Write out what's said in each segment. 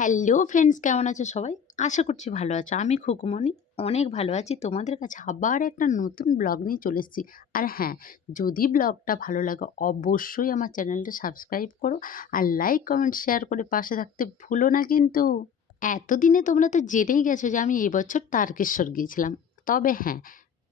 Hello friends, কেমন আছো সবাই? আশা করছি ভালো আছো। আমি খুকুমনি অনেক ভালো আছি। তোমাদের কাছে আবার একটা নতুন ব্লগ নিয়ে চলে এসেছি। আর হ্যাঁ যদি ব্লগটা ভালো লাগে, অবশ্যই আমার চ্যানেলটা সাবস্ক্রাইব করো আর লাইক, কমেন্ট, শেয়ার করে পাশে থাকতে ভুলো না কিন্তু। এতদিনে তোমরা তো জেনেই গেছো যে আমি এবছর তারকেশ্বর গিয়েছিলাম। তবে হ্যাঁ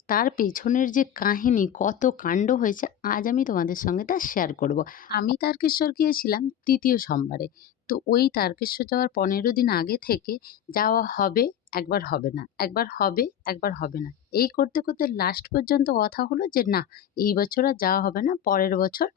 তার পেছনের যে কাহিনী, কত কাণ্ড হয়েছে, আজ আমি তোমাদের সঙ্গে তা শেয়ার করব। আমি তারকেশ্বর গিয়েছিলাম তৃতীয় সোমবারে। তো ওই তারকেশ্বর যাওয়ার পনেরো দিন আগে থেকে যাওয়া হবে, একবার হবে না। একবার হবে একবার হবে না। এই করতে করতে লাস্ট পর্যন্ত কথা হলো যে, না, এই বছর আর যাওয়া হবে না, পরের বছর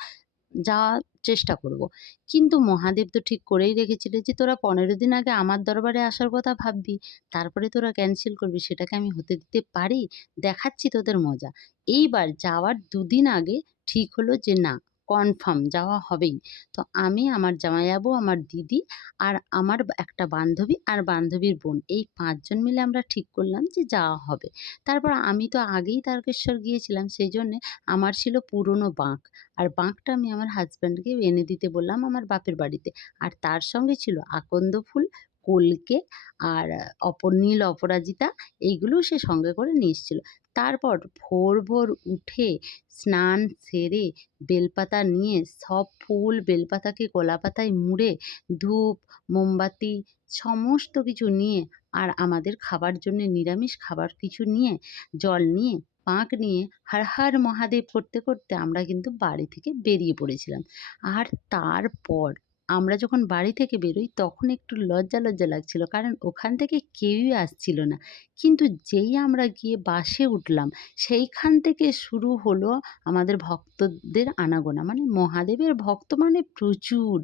যাওয়ার চেষ্টা করব। কিন্তু মহাদেব তো ঠিক করেই রেখেছিল যে, তোরা পনেরো দিন আগে আমার দরবারে আসার কথা ভাববি, তারপরে তোরা ক্যান্সেল করবি, সেটাকে আমি হতে দিতে পারি, দেখাচ্ছি তোদের মজা। এইবার যাওয়ার দুদিন আগে ঠিক হলো যে, না কনফার্ম যাওয়া হবেই। তো আমি, আমার জামাইবাবু, আমার দিদি আর আমার একটা বান্ধবী আর বান্ধবীর বোন, এই পাঁচজন মিলে আমরা ঠিক করলাম যে যাওয়া হবে। তারপর আমি তো আগেই তারকেশ্বর গিয়েছিলাম সেই জন্যে আমার ছিল পুরনো বাঁক। আর বাঁকটা আমি আমার হাজব্যান্ডকে এনে দিতে বললাম আমার বাপের বাড়িতে। আর তার সঙ্গে ছিল আকন্দ ফুল, কলকে আর অপর নীল অপরাজিতা, এইগুলোও সে সঙ্গে করে নিয়ে এসেছিল। তারপর ভোর ভোর উঠে স্নান সেরে বেলপাতা নিয়ে সব ফুল বেলপাতাকে কলা পাতায় মুড়ে ধূপ, মোমবাতি সমস্ত কিছু নিয়ে আর আমাদের খাবার জন্যে নিরামিষ খাবার কিছু নিয়ে, জল নিয়ে, পাঁক নিয়ে হর হর মহাদেব করতে করতে আমরা কিন্তু বাড়ি থেকে বেরিয়ে পড়েছিলাম। আর তারপর আমরা যখন বাড়ি থেকে বেরোই, তখন একটু লজ্জা লজ্জা লাগছিল। কারণ ওখান থেকে কেউই আসছিল না। কিন্তু যেই আমরা গিয়ে বাসে উঠলাম, সেইখান থেকে শুরু হলো আমাদের ভক্তদের আনাগোনা। মানে মহাদেবের ভক্ত মানে প্রচুর।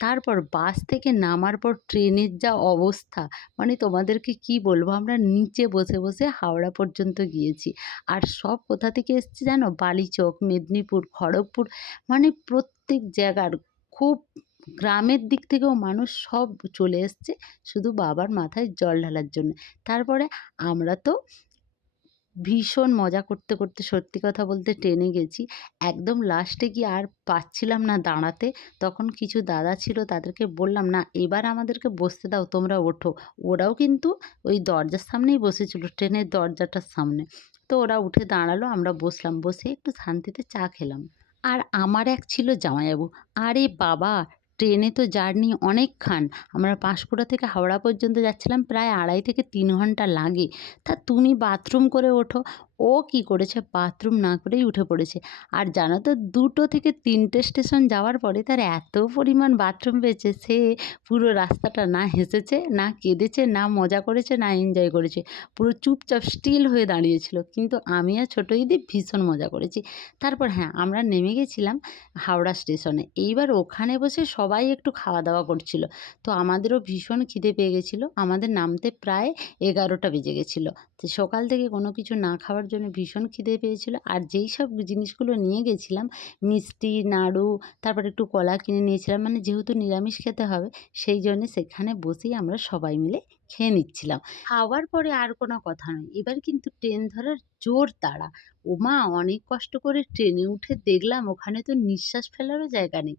তারপর বাস থেকে নামার পর ট্রেনের যা অবস্থা মানে তোমাদেরকে কি বলব, আমরা নিচে বসে বসে হাওড়া পর্যন্ত গিয়েছি। আর সব কোথা থেকে এসছে জানো? বালিচক, মেদিনীপুর, খড়গপুর মানে প্রত্যেক জায়গার খুব গ্রামের দিক থেকেও মানুষ সব চলে এসছে শুধু বাবার মাথায় জল ঢালার জন্য। তারপরে আমরা তো ভীষণ মজা করতে করতে সত্যি কথা বলতে ট্রেনে গেছি। একদম লাস্টে গিয়ে আর পাচ্ছিলাম না দাঁড়াতে। তখন কিছু দাদা ছিল, তাদেরকে বললাম, না, এবার আমাদেরকে বসতে দাও, তোমরা ওঠো। ওরাও কিন্তু ওই দরজার সামনেই বসেছিল, ট্রেনের দরজাটার সামনে। তো ওরা উঠে দাঁড়াল, আমরা বসলাম। বসে একটু শান্তিতে চা খেলাম। আর আমার এক ছিল জামাইবাবু। আরে বাবা ট্রেনে তো জার্নি অনেকক্ষণ আমরা পাঁশকুড়া থেকে হাওড়া পর্যন্ত যাচ্ছিলাম, প্রায় আড়াই থেকে তিন ঘণ্টা লাগে। তা তুমি বাথরুম করে ওঠো ও কি করেছে? বাথরুম না করেই উঠে পড়েছে। আর জানো তো, দুটো থেকে তিনটে স্টেশন যাওয়ার পরে তার এত পরিমাণ বাথরুম পেয়েছে সে পুরো রাস্তাটা না হেসেছে, না কেঁদেছে, না মজা করেছে, না এনজয় করেছে। পুরো চুপচাপ স্টিল হয়ে দাঁড়িয়েছিল। কিন্তু আমি আর ছোটো দিদি ভীষণ মজা করেছি। তারপর হ্যাঁ আমরা নেমে গেছিলাম হাওড়া স্টেশনে। এইবার ওখানে বসে সবাই একটু খাওয়া দাওয়া করছিল। তো আমাদেরও ভীষণ খিদে পেয়ে গেছিল। আমাদের নামতে প্রায় এগারোটা বেজে গেছিল। তো সকাল থেকে কোনো কিছু না খাওয়ার জন্য ভীষণ খিদে পেয়েছিল। আর যেই সব জিনিসগুলো নিয়ে গেছিলাম, মিষ্টি, নাড়ু, তারপর একটু কলা কিনে নিয়েছিলাম। মানে যেহেতু নিরামিষ খেতে হবে, সেই জন্যে সেখানে বসেই আমরা সবাই মিলে খেয়ে নিচ্ছিলাম। খাওয়ার পরে আর কোনো কথা নয়। এবার কিন্তু ট্রেন ধরার জোর তাড়া। ওমা অনেক কষ্ট করে ট্রেনে উঠে দেখলাম ওখানে তো নিঃশ্বাস ফেলারও জায়গা নেই।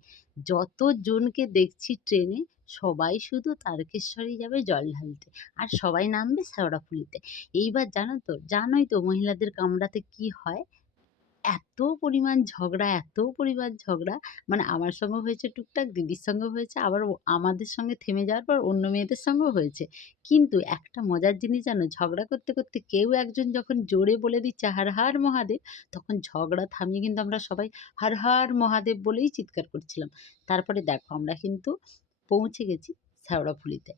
যতজনকে দেখছি ট্রেনে, সবাই শুধু তারকেশ্বরেই যাবে জল ঢালতে আর সবাই নামবে শেওড়াফুলিতে এইবার জানো তো, জানোই তো মহিলাদের কামরাতে কি হয়? এত পরিমাণ ঝগড়া, এত পরিমাণ ঝগড়া মানে আমার সঙ্গেও হয়েছে টুকটাক, দিদির সঙ্গেও হয়েছে, আবার আমাদের সঙ্গে থেমে যাওয়ার পর অন্য মেয়েদের সঙ্গেও হয়েছে। কিন্তু একটা মজার জিনিস জানো, ঝগড়া করতে করতে কেউ একজন যখন জোরে বলে দিচ্ছে, হার হার, মহাদেব, তখন ঝগড়া থামিয়ে কিন্তু আমরা সবাই হার হার, মহাদেব বলেই চিৎকার করছিলাম। তারপরে দেখো, আমরা কিন্তু পৌঁছে গেছি, শেওড়াফুলিতে।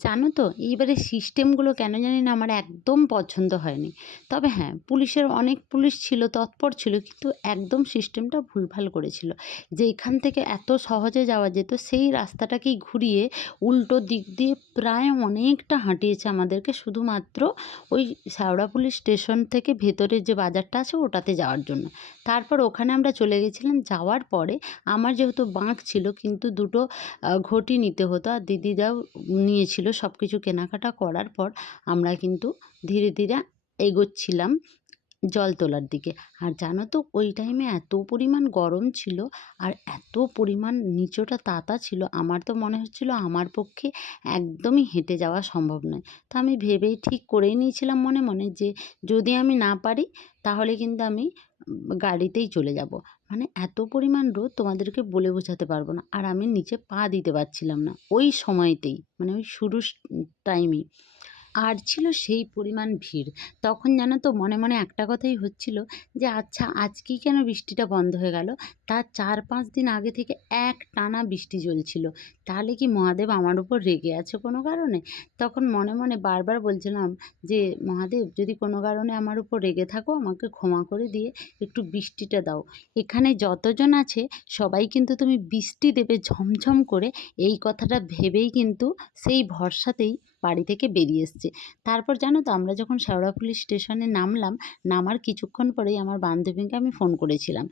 জানো তো এইবারে সিস্টেমগুলো কেন জানি না আমার একদম পছন্দ হয়নি। তবে হ্যাঁ পুলিশের অনেক পুলিশ ছিল, তৎপর ছিল, কিন্তু একদম সিস্টেমটা ভুলভাল করেছিল। যে এখান থেকে এত সহজে যাওয়া যেত, সেই রাস্তাটাকেই ঘুরিয়ে উল্টো দিক দিয়ে প্রায় অনেকটা হাঁটিয়েছে আমাদেরকে। শুধুমাত্র ওই শেওড়া পুলিশ স্টেশন থেকে ভেতরে যে বাজারটা আছে, ওটাতে যাওয়ার জন্য। তারপর ওখানে আমরা চলে গেছিলাম। যাওয়ার পরে আমার যেহেতু বাঁক ছিল, কিন্তু দুটো ঘটি নিতে হতো। আর দিদিরাও নিয়েছিল সব কিছু কেনাকাটা করার পর আমরা কিন্তু ধীরে ধীরে এগোচ্ছিলাম। জল তোলার দিকে। আর জানো তো, ওই টাইমে এত পরিমাণ গরম ছিল আর এত পরিমাণ নিচটা তাতা ছিল, আমার তো মনে হচ্ছিল আমার পক্ষে একদমই হেঁটে যাওয়া সম্ভব নয়। তো আমি ভেবেই ঠিক করেই নিয়েছিলাম মনে মনে যে, যদি আমি না পারি, তাহলে কিন্তু আমি গাড়িতেই চলে যাব। মানে এত পরিমাণ রোদ তোমাদেরকে বলে বোঝাতে পারব না। আর আমি নিচে পা দিতে পারছিলাম না। ওই সময়তেই মানে ওই শুরুর টাইমেই আর ছিল সেই পরিমাণ ভিড়। তখন জানো তো মনে মনে একটা কথাই হচ্ছিল যে আচ্ছা আজকেই কেন বৃষ্টিটা বন্ধ হয়ে গেল? তার চার পাঁচ দিন আগে থেকে এক টানা বৃষ্টি চলছিল তাহলে কি মহাদেব আমার উপর রেগে আছে কোনো কারণে? তখন মনে মনে বারবার বলছিলাম যে, মহাদেব, যদি কোনো কারণে আমার উপর রেগে থাকো, আমাকে ক্ষমা করে দিয়ে একটু বৃষ্টিটা দাও। এখানে যতজন আছে, সবাই কিন্তু তুমি বৃষ্টি দেবে ঝমঝম করে। এই কথাটা ভেবেই কিন্তু সেই ভরসাতেই বাড়ি থেকে বেরিয়ে এসছে। তারপর জানো তো আমরা যখন শেওড়াফুলি স্টেশনে নামলাম, নামার কিছুক্ষণ পরেই আমার বান্ধবীকে আমি ফোন করেছিলাম।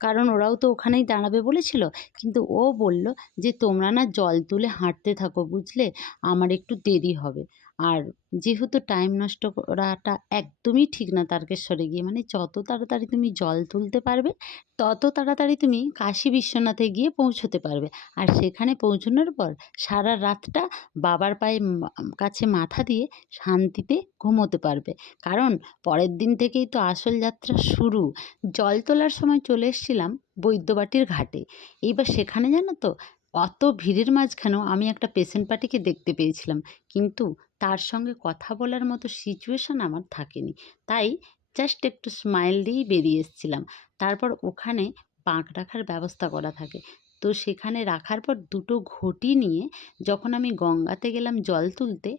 কারণ ওরাও তো ওখানেই দাঁড়াবে বলেছিল। কিন্তু ও বলল যে, তোমরা না জল তুলে হাঁটতে থাকো বুঝলে? আমার একটু দেরি হবে। আর যেহেতু টাইম নষ্ট করাটা একদমই ঠিক না তারকেশ্বরে গিয়ে মানে যত তাড়াতাড়ি তুমি জল তুলতে পারবে, তত তাড়াতাড়ি তুমি কাশী বিশ্বনাথে গিয়ে পৌঁছতে পারবে। আর সেখানে পৌঁছানোর পর সারা রাতটা বাবার পায়ে কাছে মাথা দিয়ে শান্তিতে ঘুমোতে পারবে। কারণ পরের দিন থেকেই তো আসল যাত্রা শুরু। জল তোলার সময় চলে এসেছিলাম বৈদ্যবাটির ঘাটে। এইবার সেখানে জানো তো, অত ভিড়ের মাঝখানেও আমি একটা পেশেন্ট পার্টিকে দেখতে পেয়েছিলাম। কিন্তু তার সঙ্গে কথা বলার মতো সিচুয়েশান আমার থাকেনি। তাই জাস্ট একটু স্মাইল দিয়েই বেরিয়ে এসেছিলাম। তারপর ওখানে বাঁক রাখার ব্যবস্থা করা থাকে। তো সেখানে রাখার পর দুটো ঘটি নিয়ে যখন আমি গঙ্গাতে গেলাম জল তুলতে,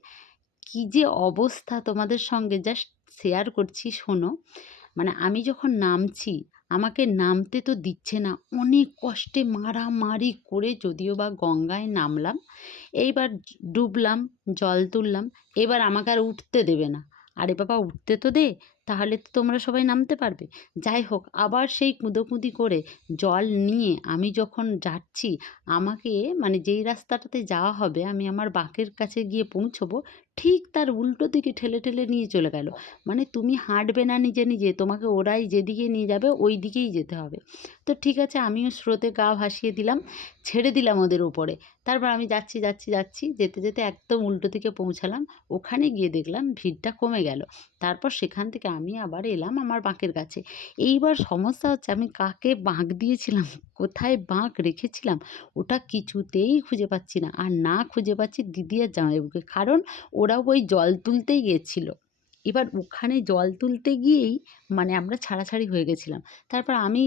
কী যে অবস্থা তোমাদের সঙ্গে জাস্ট শেয়ার করছি শোনো। মানে আমি যখন নামছি আমাকে নামতে তো দিচ্ছে না। অনেক কষ্টে মারামারি করে যদিও বা গঙ্গায় নামলাম, এইবার ডুবলাম, জল তুললাম, এবার আমাকে আর উঠতে দেবে না। আরে বাবা, উঠতে তো দে, তাহলে তো তোমরা সবাই নামতে পারবে। যাই হোক, আবার সেই কুঁদোকুঁদি করে জল নিয়ে আমি যখন যাচ্ছি, আমাকে মানে যেই রাস্তাটাতে যাওয়া হবে, আমি আমার বাঁকের কাছে গিয়ে পৌঁছবো ঠিক তার উল্টো দিকে ঠেলে ঠেলে নিয়ে চলে গেল। মানে তুমি হাঁটবে না নিজে নিজে, তোমাকে ওরাই যেদিকে নিয়ে যাবে ওই দিকেই যেতে হবে। তো ঠিক আছে, আমিও স্রোতে গা ভাসিয়ে দিলাম, ছেড়ে দিলাম ওদের উপরে। তারপর আমি যাচ্ছি যাচ্ছি যাচ্ছি, যেতে যেতে একদম উল্টো দিকে পৌঁছালাম। ওখানে গিয়ে দেখলাম ভিড়টা কমে গেল। তারপর সেখান থেকে আমি আবার এলাম আমার বাঁকের কাছে। এইবার সমস্যা হচ্ছে, আমি কাকে বাঁক দিয়েছিলাম, কোথায় বাঁক রেখেছিলাম, ওটা কিছুতেই খুঁজে পাচ্ছি না। আর না খুঁজে পাচ্ছি দিদি আর জামাইবুকে। কারণ ওরাও ওই জল তুলতেই গেছিল। এবার ওখানে জল তুলতে গিয়েই মানে আমরা ছাড়াছাড়ি হয়ে গেছিলাম। তারপর আমি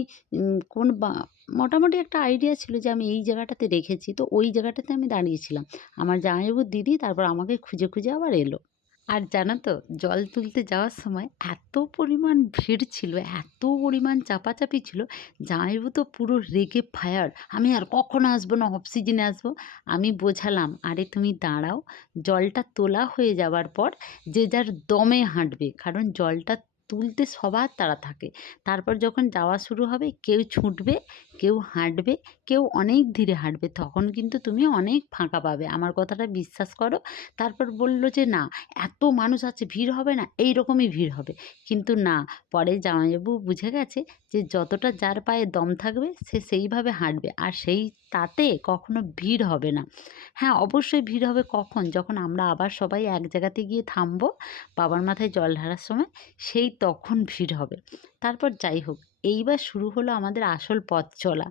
কোন বা, মোটামুটি একটা আইডিয়া ছিল যে আমি এই জায়গাটাতে রেখেছি। তো ওই জায়গাটাতে আমি দাঁড়িয়েছিলাম। আমার জামাইবাবুর দিদি তারপর আমাকে খুঁজে খুঁজে আবার এলো। আর জানো তো, জল তুলতে যাওয়ার সময় এত পরিমাণ ভিড় ছিল, এত পরিমাণ চাপাচাপি ছিল জামাইবু তো পুরো রেগে ফায়ার আমি আর কখনো আসব না অফ সিজনে আসব? আমি বোঝালাম, আরে তুমি দাঁড়াও, জলটা তোলা হয়ে যাওয়ার পর যে যার দমে হাঁটবে, কারণ জলটা তুলতে সবার তারা থাকে। তারপর যখন যাওয়া শুরু হবে, কেউ ছুটবে, কেউ হাঁটবে, কেউ অনেক ধীরে হাঁটবে, তখন কিন্তু তুমি অনেক ফাঁকা পাবে। আমার কথাটা বিশ্বাস করো। তারপর বলল যে, না, এত মানুষ আছে, ভিড় হবে না এই রকমই ভিড় হবে। কিন্তু না, পরে জামাইবাবু বুঝে গেছে যে, যতটা যার পায়ে দম থাকবে, সে সেইভাবে হাঁটবে। আর সেই তাতে কখনো ভিড় হবে না। হ্যাঁ অবশ্যই ভিড় হবে কখন? যখন আমরা আবার সবাই এক জায়গাতে গিয়ে থামবো, বাবার মাথায় জল ঢালার সময়, সেই তখন ভিড় হবে। তারপর যাই হোক, এইবার শুরু হলো আমাদের আসল পথ চলা।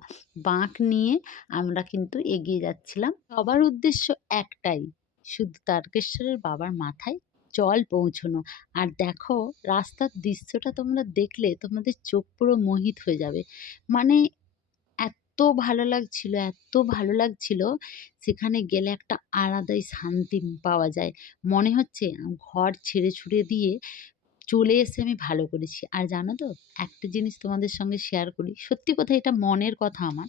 বাঁক নিয়ে আমরা কিন্তু এগিয়ে যাচ্ছিলাম। সবার উদ্দেশ্য একটাই, শুধু তারকেশ্বরের বাবার মাথায় জল পৌঁছনো। আর দেখো, রাস্তার দৃশ্যটা তোমরা দেখলে তোমাদের চোখ পুরো মোহিত হয়ে যাবে। মানে এত ভালো লাগছিল, এত ভালো লাগছিল, সেখানে গেলে একটা আলাদাই শান্তি পাওয়া যায়। মনে হচ্ছে ঘর ছেড়ে ছুড়ে দিয়ে চলে এসে আমি ভালো করেছি। আর জানো তো, একটা জিনিস তোমাদের সঙ্গে শেয়ার করি। সত্যি কথা এটা মনের কথা আমার।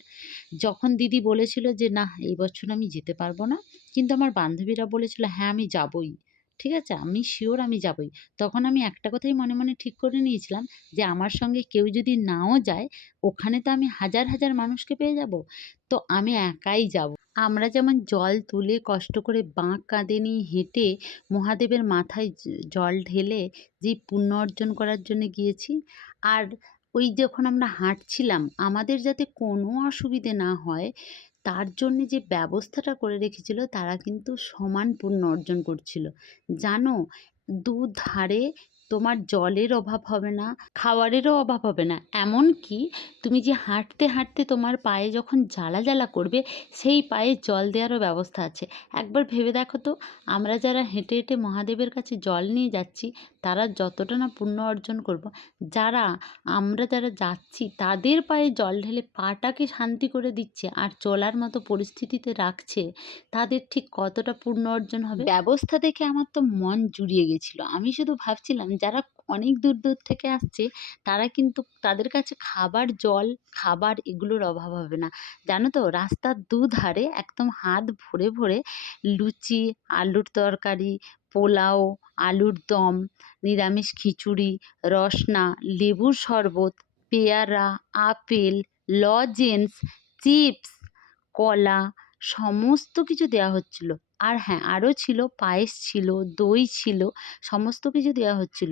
যখন দিদি বলেছিল যে, না, এই বছর আমি যেতে পারব না। কিন্তু আমার বান্ধবীরা বলেছিল হ্যাঁ আমি যাবই। ঠিক আছে? আমি শিওর আমি যাবই। তখন আমি একটা কথাই মনে মনে ঠিক করে নিয়েছিলাম যে, আমার সঙ্গে কেউ যদি নাও যায়, ওখানে তো আমি হাজার হাজার মানুষকে পেয়ে যাব। তো আমি একাই যাব। আমরা যেমন জল তুলে কষ্ট করে বাঁক কাঁধে নিয়ে হেঁটে মহাদেবের মাথায় জল ঢেলে যেই পুণ্য অর্জন করার জন্যে গিয়েছি, আর ওই যখন আমরা হাঁটছিলাম আমাদের যাতে কোনো অসুবিধে না হয় তার জন্যে যে ব্যবস্থাটা করে রেখেছিল তারা কিন্তু সমান পুণ্য অর্জন করছিল। জানো দুধারে তোমার জলের অভাব হবে না, খাওয়ারেরও অভাব হবে না। এমনকি তুমি যে হাঁটতে, হাঁটতে তোমার পায়ে যখন জ্বালা, জ্বালা করবে সেই পায়ে জল দেওয়ারও ব্যবস্থা আছে। একবার ভেবে দেখো তো আমরা যারা হেঁটে, হেঁটে মহাদেবের কাছে জল নিয়ে যাচ্ছি তারা যতটা না পুণ্য অর্জন করব, যারা আমরা যারা যাচ্ছি তাদের পায়ে জল ঢেলে পাটাকে শান্তি করে দিচ্ছে আর চলার মতো পরিস্থিতিতে রাখছে, তাদের ঠিক কতটা পুণ্য অর্জন হবে? ব্যবস্থা দেখে আমার তো মন জুড়িয়ে গেছিল। আমি শুধু ভাবছিলাম যারা অনেক দূর, দূর থেকে আসছে তারা কিন্তু তাদের কাছে খাবার, জল, খাবার এগুলোর অভাব হবে না। জানো তো রাস্তার দুধারে একদম হাত ভরে, ভরে লুচি, আলুর তরকারি, পোলাও, আলুর দম, নিরামিষ খিচুড়ি, রসনা, লেবুর শরবত, পেয়ারা, আপেল, লজেন্স, চিপস, কলা সমস্ত কিছু দেওয়া হচ্ছিল। আর হ্যাঁ, আরও ছিল পায়েস ছিল, দই ছিল, সমস্ত কিছু দেওয়া হচ্ছিল।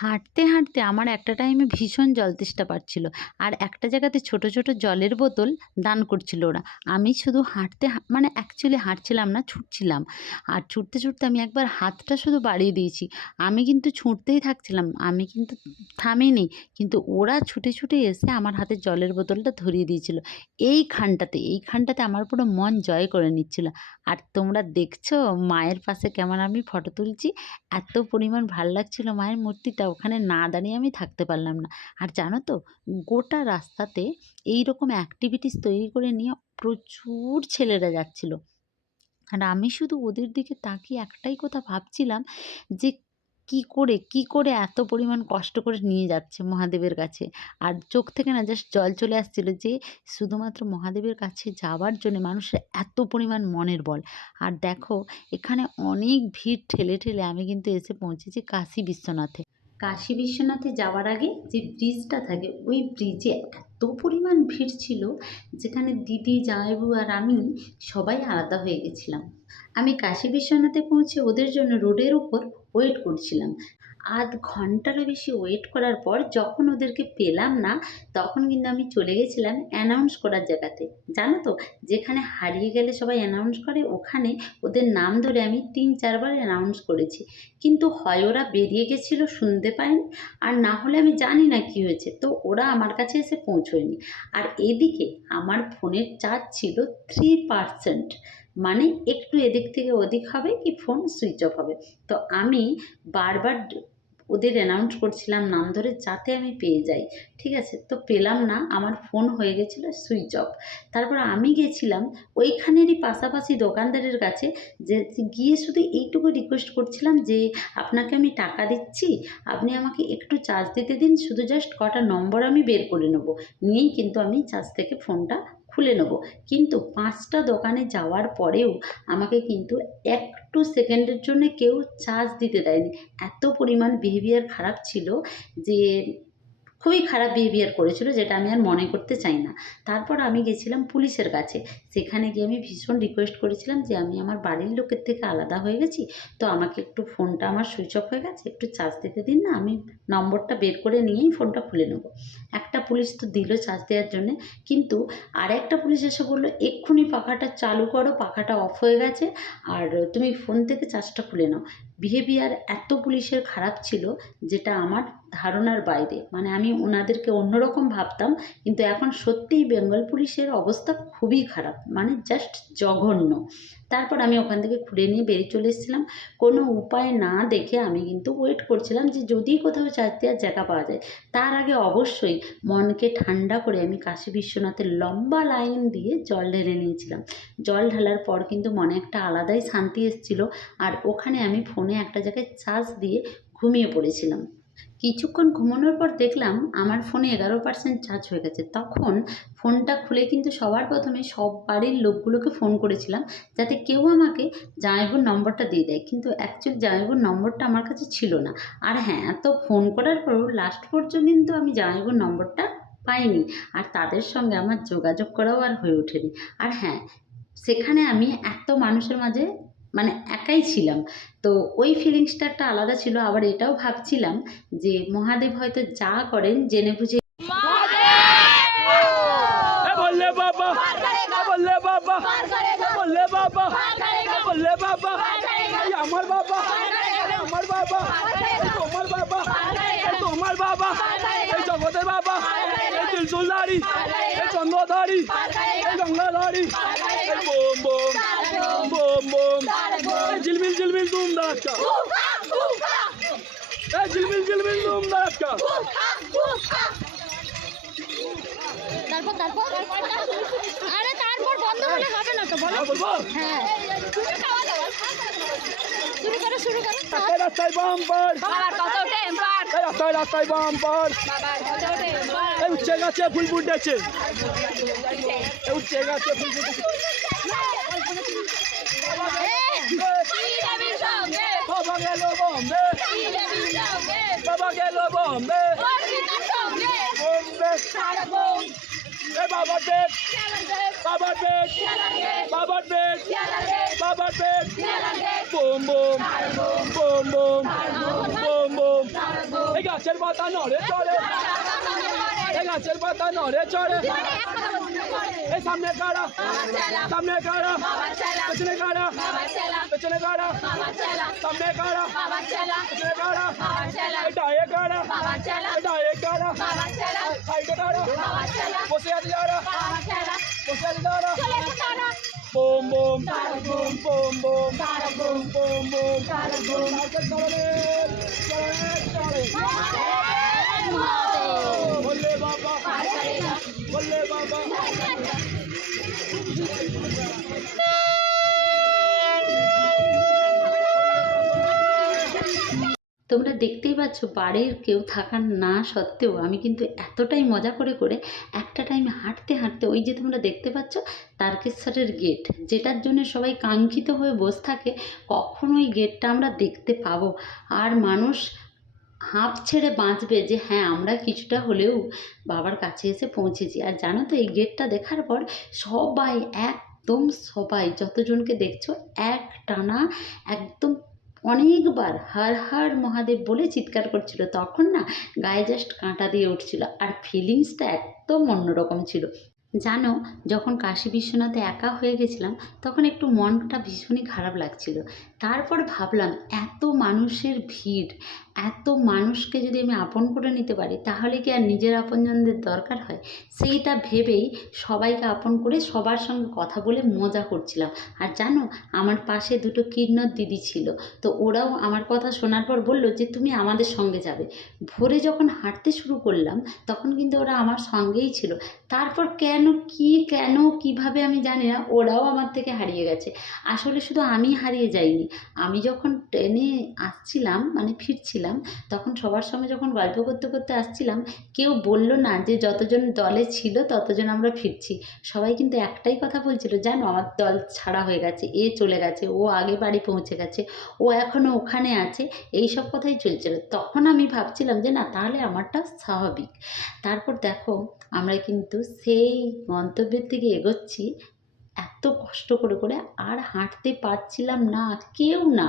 হাঁটতে, হাঁটতে আমার একটা টাইমে ভীষণ জল তেষ্টা পাচ্ছিল। আর একটা জায়গাতে ছোট, ছোট জলের বোতল দান করছিল ওরা। আমি শুধু হাঁটতে মানে অ্যাকচুয়ালি হাঁটছিলাম না, ছুটছিলাম। আর ছুটতে, ছুটতে আমি একবার হাতটা শুধু বাড়িয়ে দিয়েছি। আমি কিন্তু ছুটতেই থাকছিলাম। আমি কিন্তু থামিনি। কিন্তু ওরা ছুটে, ছুটে এসে আমার হাতে জলের বোতলটা ধরিয়ে দিয়েছিল। এই খানটাতে এই খানটাতে আমার পুরো মন জয় করে নিচ্ছিল। আর তোমরা দেখছ মায়ের পাশে কেমন আমি ফটো তুলছি? এত পরিমাণ ভালো লাগছিল মায়ের মূর্তিটা ওখানে না দাঁড়িয়ে আমি থাকতে পারলাম না। আর জানো তো গোটা রাস্তাতে এই রকম অ্যাক্টিভিটিস তৈরি করে নিয়ে প্রচুর ছেলেরা যাচ্ছিল। আর আমি শুধু ওদের দিকে তাকিয়ে একটাই কথা ভাবছিলাম যে কী করে, কী করে এত পরিমাণ কষ্ট করে নিয়ে যাচ্ছে মহাদেবের কাছে। আর চোখ থেকে না জাস্ট জল চলে আসছিল যে শুধুমাত্র মহাদেবের কাছে যাওয়ার জন্যে মানুষের এত পরিমাণ মনের বল। আর দেখো এখানে অনেক ভিড় ঠেলে, ঠেলে আমি কিন্তু এসে পৌঁছেছি কাশী বিশ্বনাথে। কাশী বিশ্বনাথে যাওয়ার আগে যে ব্রিজটা থাকে ওই ব্রিজে এত পরিমাণ ভিড় ছিল যেখানে দিদি, জামাইবু আর আমি সবাই আলাদা হয়ে গেছিলাম। আমি কাশী বিশ্বনাথে পৌঁছে ওদের জন্য রোডের উপর ওয়েট করছিলাম। আধ ঘন্টারও বেশি ওয়েট করার পর যখন ওদেরকে পেলাম না, তখন কিন্তু আমি চলে গেছিলাম অ্যানাউন্স করার জায়গাতে। জানো তো যেখানে হারিয়ে গেলে সবাই অ্যানাউন্স করে, ওখানে ওদের নাম ধরে আমি তিন, চারবার অ্যানাউন্স করেছি। কিন্তু হয় ওরা বেরিয়ে গেছিল শুনতে পায়নি, আর না হলে আমি জানি না কী হয়েছে। তো ওরা আমার কাছে এসে পৌঁছোয়নি। আর এদিকে আমার ফোনের চার্জ ছিল থ্রি পারসেন্ট মানে একটু এদিক থেকে ওদিক হবে কি ফোন সুইচ অফ হবে। তো আমি বারবার ওদের অ্যানাউন্স করছিলাম নাম ধরে যাতে আমি পেয়ে যাই, ঠিক আছে? তো পেলাম না, আমার ফোন হয়ে গেছিল সুইচ অফ তারপর আমি গেছিলাম ওইখানেরই পাশাপাশি দোকানদারের কাছে যে গিয়ে শুধু এইটুকু রিকোয়েস্ট করছিলাম যে আপনাকে আমি টাকা দিচ্ছি, আপনি আমাকে একটু চার্জ দিতে দিন, শুধু জাস্ট কটা নম্বর আমি বের করে নেব। নিয়েই কিন্তু আমি চার্জ থেকে ফোনটা খুলে নেব। কিন্তু পাঁচটা দোকানে যাওয়ার পরেও আমাকে কিন্তু একটু সেকেন্ডের জন্যে কেউ চার্জ দিতে দেয়নি। এত পরিমাণ বিহেভিয়ার খারাপ ছিল যে খুবই খারাপ বিহেভিয়ার করেছিল, যেটা আমি আর মনে করতে চাই না। তারপর আমি গেছিলাম পুলিশের কাছে। সেখানে গিয়ে আমি ভীষণ রিকোয়েস্ট করেছিলাম যে আমি আমার বাড়ির লোকের থেকে আলাদা হয়ে গেছি, তো আমাকে একটু ফোনটা আমার সুইচ অফ হয়ে গেছে, একটু চার্জ দিতে দিন না, আমি নম্বরটা বের করে নিয়েই ফোনটা খুলে নেব। একটা পুলিশ তো দিল চার্জ দেওয়ার জন্যে, কিন্তু আর একটা পুলিশ এসে বলল, এক্ষুনি পাখাটা চালু করো, পাখাটা অফ হয়ে গেছে, আর তুমি ফোন থেকে চার্জটা খুলে নাও। বিহেভিয়ার এত পুলিশের খারাপ ছিল, যেটা আমার ধারণার বাইরে। মানে আমি ওনাদেরকে অন্যরকম ভাবতাম, কিন্তু এখন সত্যিই বেঙ্গল পুলিশের অবস্থা খুবই খারাপ। মানে জাস্ট জঘন্য। তারপর আমি ওখান থেকে খুলে নিয়ে বেরিয়ে চলে এসেছিলাম। কোনো উপায় না দেখে আমি কিন্তু ওয়েট করছিলাম যে যদি কোথাও চার্জ দেওয়ার জায়গা পাওয়া যায়। তার আগে অবশ্যই মনকে ঠান্ডা করে আমি কাশী বিশ্বনাথের লম্বা লাইন দিয়ে জল ঢেলে নিয়েছিলাম। জল ঢালার পর কিন্তু মনে একটা আলাদাই শান্তি এসেছিল। আর ওখানে আমি ফোনে একটা জায়গায় চার্জ দিয়ে ঘুমিয়ে পড়েছিলাম। কিছুক্ষণ ঘুমানোর পর দেখলাম আমার ফোনে এগারো পার্সেন্ট চার্জ হয়ে গেছে। তখন ফোনটা খুলে কিন্তু সবার প্রথমে সব বাড়ির লোকগুলোকে ফোন করেছিলাম যাতে কেউ আমাকে জামাইবাবুর নম্বরটা দিয়ে দেয়। কিন্তু অ্যাকচুয়ালি জামাইবাবুর নম্বরটা আমার কাছে ছিল না। আর হ্যাঁ এত ফোন করার পরও লাস্ট পর্যন্ত কিন্তু আমি জামাইবাবুর নম্বরটা পাইনি। আর তাদের সঙ্গে আমার যোগাযোগ করাও আর হয়ে ওঠেনি। আর হ্যাঁ সেখানে আমি এত মানুষের মাঝে মানে একাই ছিলাম। তো ওই ফিলিংসটা একটা আলাদা ছিল, আবার এটাও ভাবছিলাম যে মহাদেব হয়তো যা করেন জেনে বুঝে বাবা বাবা বাবা জগতের বাবা এই দিলসুলধারী এই চন্দ্রধারী এই গঙ্গাধারী এই বোম বোম বোম বোম এই ঝিলমিল ঝিলমিল ধুম ধাক্কা এই ঝিলমিল ঝিলমিল ধুম ধাক্কা তারপর তারপর? আরে তারপর বন্ধ হলে হবে না তো বলো। হ্যাঁ শুরু করো শুরু করো। রাস্তায় রাস্তায় বাম্পার বাবার কত টেম্পার রাস্তায় রাস্তায় বাম্পার বাবার কত টেম্পার এই উচ্ছে গাছে ফুল ফুটেছে। এই উচ্ছে গাছে ফুল ফুটেছে। বাবা গেল বম্বে। বাবা গেল বম্বে। বম্বে। বাবার পেট বাবার পেট বাবার পেট বাবার পেট বোম বোম। বোম বোম। বোম বোম। এই গাছের পাতা নড়ে চড়ে। এই গাছের পাতা নড়ে চড়ে এই সামনে কারা সামনে কারা পেছনে কারা পেছনে কারা সামনে কারা পেছনে কারা ডায়ে কারা ডায়ে কারা সাইডে কারা বসে আছে যারা বসে আছে যারা বোম বোম বোম বোম বোম বোম বোম বোম কালকে চলে চলে চলে তোমরা দেখতেই পাচ্ছ বাড়ির কেউ থাকার না সত্ত্বেও আমি কিন্তু এতটাই মজা করে করে একটা টাইমে হাঁটতে হাঁটতে ওই যে তোমরা দেখতে পাচ্ছ তারকেশ্বরের গেট যেটার জন্য সবাই কাঙ্ক্ষিত হয়ে বসে থাকে কখন ওই গেটটা আমরা দেখতে পাবো। আর মানুষ হাঁপ ছেড়ে বাঁচবে যে হ্যাঁ আমরা কিছুটা হলেও বাবার কাছে এসে পৌঁছেছি। আর জানো তো, এই গেটটা দেখার পর সবাই, একদম সবাই, যতজনকে দেখছ এক টানা একদম অনেকবার হর হর মহাদেব বলে চিৎকার করছিল। তখন না গায়ে জাস্ট কাঁটা দিয়ে উঠছিল আর ফিলিংসটা একদম অন্যরকম ছিল। জানো, যখন কাশী বিশ্বনাথে একা হয়ে গেছিলাম, তখন একটু মনটা ভীষণই খারাপ লাগছিল। তারপর ভাবলাম, এত মানুষের ভিড় এত মানুষকে যদি আমি আপন করে নিতে পারি, তাহলে কি আর নিজের আপনজনদের দরকার হয়? সেইটা ভেবেই সবাইকে আপন করে সবার সঙ্গে কথা বলে মজা করছিলাম। আর জানো, আমার পাশে দুটো কিন্নর দিদি ছিল। তো ওরাও আমার কথা শোনার পর বলল যে, তুমি আমাদের সঙ্গে যাবে। ভোরে যখন হাঁটতে শুরু করলাম, তখন কিন্তু ওরা আমার সঙ্গেই ছিল। তারপর কেন, কি, কেন, কীভাবে আমি জানি না, ওরাও আমার থেকে হারিয়ে গেছে। আসলে শুধু আমি হারিয়ে যাইনি। আমি যখন ট্রেনে আসছিলাম মানে ফিরছিলাম তখন সবার সঙ্গে যখন গল্প করতে করতে আসছিলাম, কেউ বলল না যে যতজন দলে ছিল ততজন আমরা ফিরছি। সবাই কিন্তু একটাই কথা বলছিল, জানো, আমার দল ছাড়া হয়ে গেছে, এ চলে গেছে, ও আগে বাড়ি পৌঁছে গেছে, ও এখনও ওখানে আছে। এই সব কথাই চলছিল। তখন আমি ভাবছিলাম যে, না, তাহলে আমারটা স্বাভাবিক। তারপর দেখো, আমরা কিন্তু সেই গন্তব্যের দিকে এগোচ্ছি এত কষ্ট করে করে আর হাঁটতে পারছিলাম না কেউ না,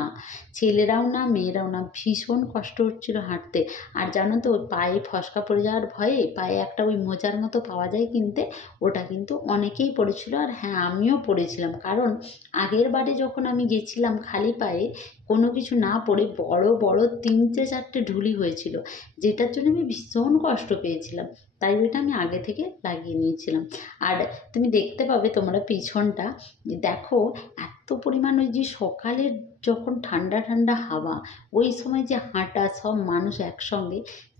ছেলেরাও না, মেয়েরাও না, ভীষণ কষ্ট হচ্ছিল হাঁটতে। আর জানো তো, পায়ে ফসকা পড়ে যাওয়ার ভয়ে পায়ে একটা ওই মোজার মতো পাওয়া যায় কিনতে, ওটা কিন্তু অনেকেই পড়েছিল। আর হ্যাঁ আমিও পড়েছিলাম। কারণ আগের বারে যখন আমি গেছিলাম খালি পায়ে কোনো কিছু না পড়ে বড় বড় তিনটে চারটে ঢুলি হয়েছিল, যেটার জন্য আমি ভীষণ কষ্ট পেয়েছিলাম। তাই ওইটা আমি আগে থেকে লাগিয়ে নিয়েছিলাম। আর তুমি দেখতে পাবে তোমরা পিছনটা দেখো এত পরিমাণ ওই যে সকালের যখন ঠান্ডা ঠান্ডা হাওয়া, ওই সময় যে হাঁটা সব মানুষ একসঙ্গে,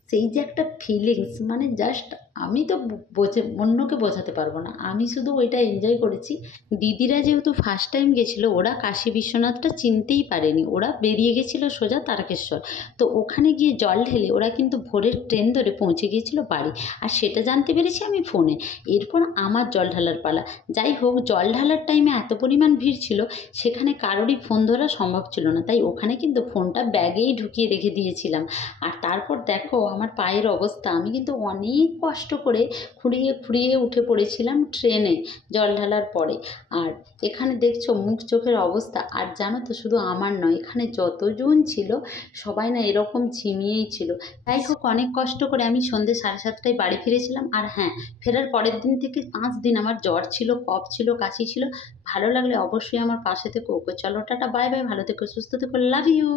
সেই যে একটা ফিলিংস মানে জাস্ট আমি তো বোঝে, অন্যকে বোঝাতে পারব না। আমি শুধু ওইটা এনজয় করেছি। দিদিরা যেহেতু ফার্স্ট টাইম গেছিল, ওরা কাশী বিশ্বনাথটা চিনতেই পারেনি। ওরা বেরিয়ে গেছিল সোজা তারকেশ্বর। তো ওখানে গিয়ে জল ঢেলে ওরা কিন্তু ভোরের ট্রেন ধরে পৌঁছে গিয়েছিল বাড়ি। আর সেটা জানতে পেরেছি আমি ফোনে এরপর আমার জল ঢালার পালা। যাই হোক, জল ঢালার টাইমে এত পরিমাণ ভিড় ছিল, সেখানে কারোরই ফোন ধরা সম্ভব ছিল না। তাই ওখানে কিন্তু ফোনটা ব্যাগেই ঢুকিয়ে রেখে দিয়েছিলাম। আর তারপর দেখো, আমার পায়ের অবস্থা। আমি কিন্তু অনেক কষ্ট কষ্ট করে খুঁড়িয়ে খুঁড়িয়ে উঠে পড়েছিলাম ট্রেনে জল ঢালার পরে। আর এখানে দেখছ মুখ চোখের অবস্থা। আর জানো তো শুধু আমার নয়, এখানে যতজন ছিল সবাই না এরকম ঝিমিয়েই ছিল। তাই হোক, অনেক কষ্ট করে আমি সন্ধ্যে সাড়ে সাতটায় বাড়ি ফিরেছিলাম। আর হ্যাঁ ফেরার পরের দিন থেকে পাঁচ দিন আমার জ্বর ছিল, কফ ছিল, কাশি ছিল। ভালো লাগলে অবশ্যই আমার পাশে থেকে। ওকে, চলো, টাটা, বাই বাই, ভালো থেকো, সুস্থ থেকো, লাভ ইউ।